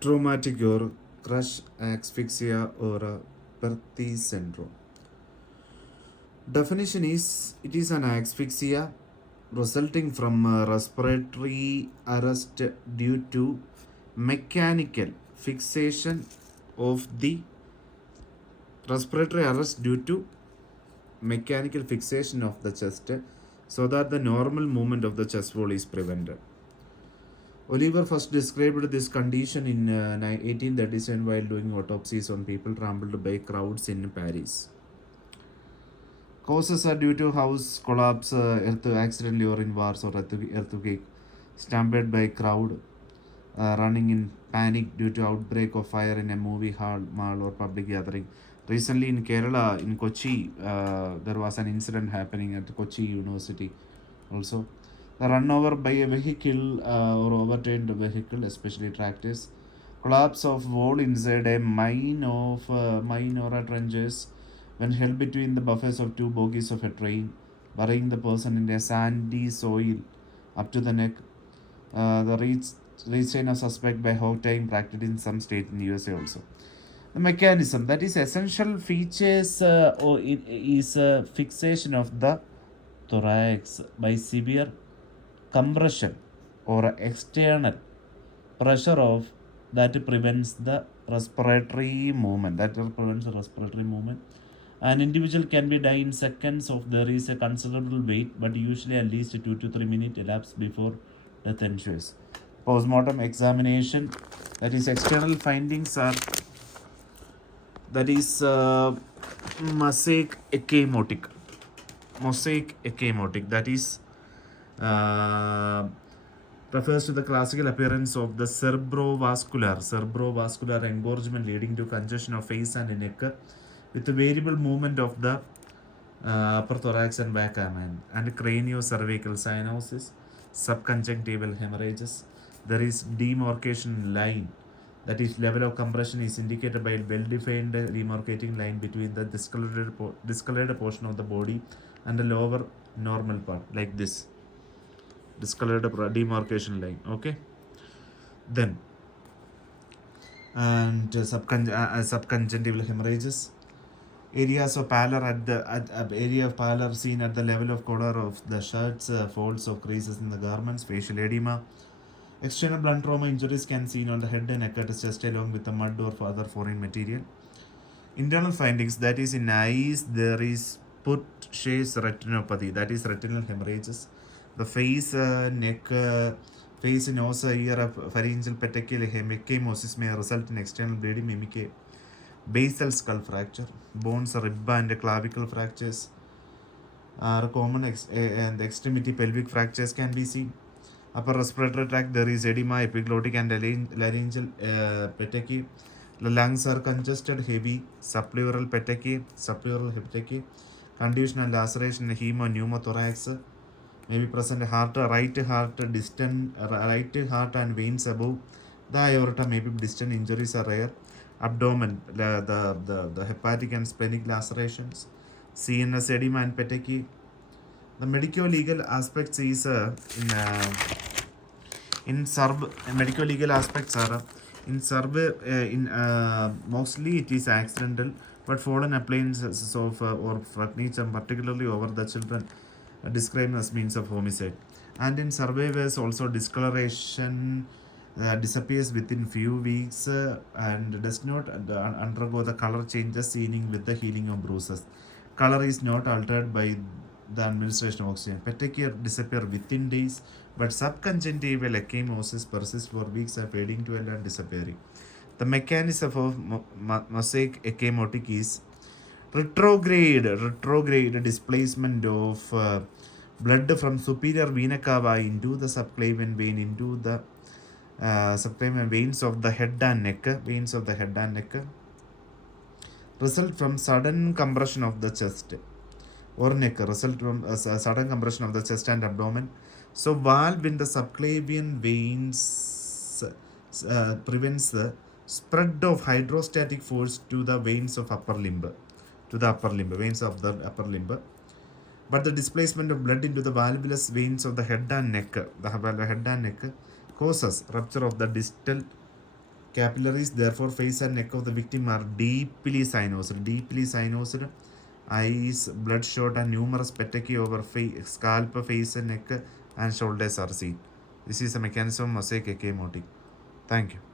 traumatic or crush asphyxia or PERTHES syndrome. Definition is it is an asphyxia resulting from respiratory arrest due to mechanical fixation of the respiratory arrest due to mechanical fixation of the chest so that the normal movement of the chest wall is prevented. Oliver first described this condition in 1837 while doing autopsies on people trampled by crowds in Paris. Causes are due to house collapse, earth accidentally or in wars or earthquake, stampede by crowd, running in panic due to outbreak of fire in a movie hall, mall or public gathering. Recently in Kerala, in Kochi, there was an incident happening at Kochi University also. The run over by a vehicle or overturned vehicle, especially tractors. Collapse of wall inside a mine or a trenches when held between the buffers of two bogies of a train, burying the person in a sandy soil up to the neck. The restraint of suspect by hog tying practiced in some state in USA also. The mechanism that is essential features is fixation of the thorax by severe compression or external pressure of that prevents the respiratory movement. An individual can be die in seconds if there is a considerable weight, but usually at least 2 to 3 minutes elapse before death ensues. Postmortem examination, that is external findings are that is mosaic ecchymotic, that is refers to the classical appearance of the cerebrovascular engorgement leading to congestion of face and neck with the variable movement of the upper thorax and back and craniocervical cyanosis, subconjunctival hemorrhages. There is demarcation line, that is level of compression is indicated by a well-defined demarcating line between the discolored portion of the body and the lower normal part, like this discolored demarcation line. Okay, then and subconjunctival hemorrhages, areas of pallor area of pallor seen at the level of collar of the shirts, folds of creases in the garments, facial edema. External blunt trauma injuries can be seen on the head and neck at chest along with the mud or other foreign material. Internal findings, that is in eyes there is put-shape retinopathy, that is retinal hemorrhages. The face, neck, face, nose, ear, pharyngeal petechial ecchymosis may result in external bleeding, mimic a basal skull fracture. Bones, rib and clavicle fractures are common, and extremity pelvic fractures can be seen. Upper respiratory tract, there is edema, epiglottic and laryngeal petechiae. The lungs are congested, heavy, subpleural petechiae, condition and laceration, pneumothorax may be present. Right heart and veins above the aorta may be distant. Injuries are rare. Abdomen, the hepatic and splenic lacerations, CNS edema and petechiae. The medico-legal aspects is medico-legal aspects are mostly it is accidental, but fallen appliances of or furniture, particularly over the children, described as means of homicide. And in survivors also discoloration disappears within few weeks and does not undergo the color changes seen with the healing of bruises. Color is not altered by the administration of oxygen. Petechiae disappear within days, but subconjunctival ecchymosis persists for weeks, fading to and disappearing. The mechanism of mosaic ecchymotic is retrograde displacement of blood from superior vena cava into the subclavian vein into the subclavian veins of the head and neck. Result from sudden compression of the chest or neck, result from sudden compression of the chest and abdomen. So valve in the subclavian veins prevents the spread of hydrostatic force to the veins of veins of the upper limb. But the displacement of blood into the valvulus veins of the head and neck causes rupture of the distal Capillaries, therefore, face and neck of the victim are deeply cyanosed. Deeply cyanosed. Eyes bloodshot and numerous petechiae over scalp, face, neck, and shoulders are seen. This is a mechanism of mosaic ecchymotic. Thank you.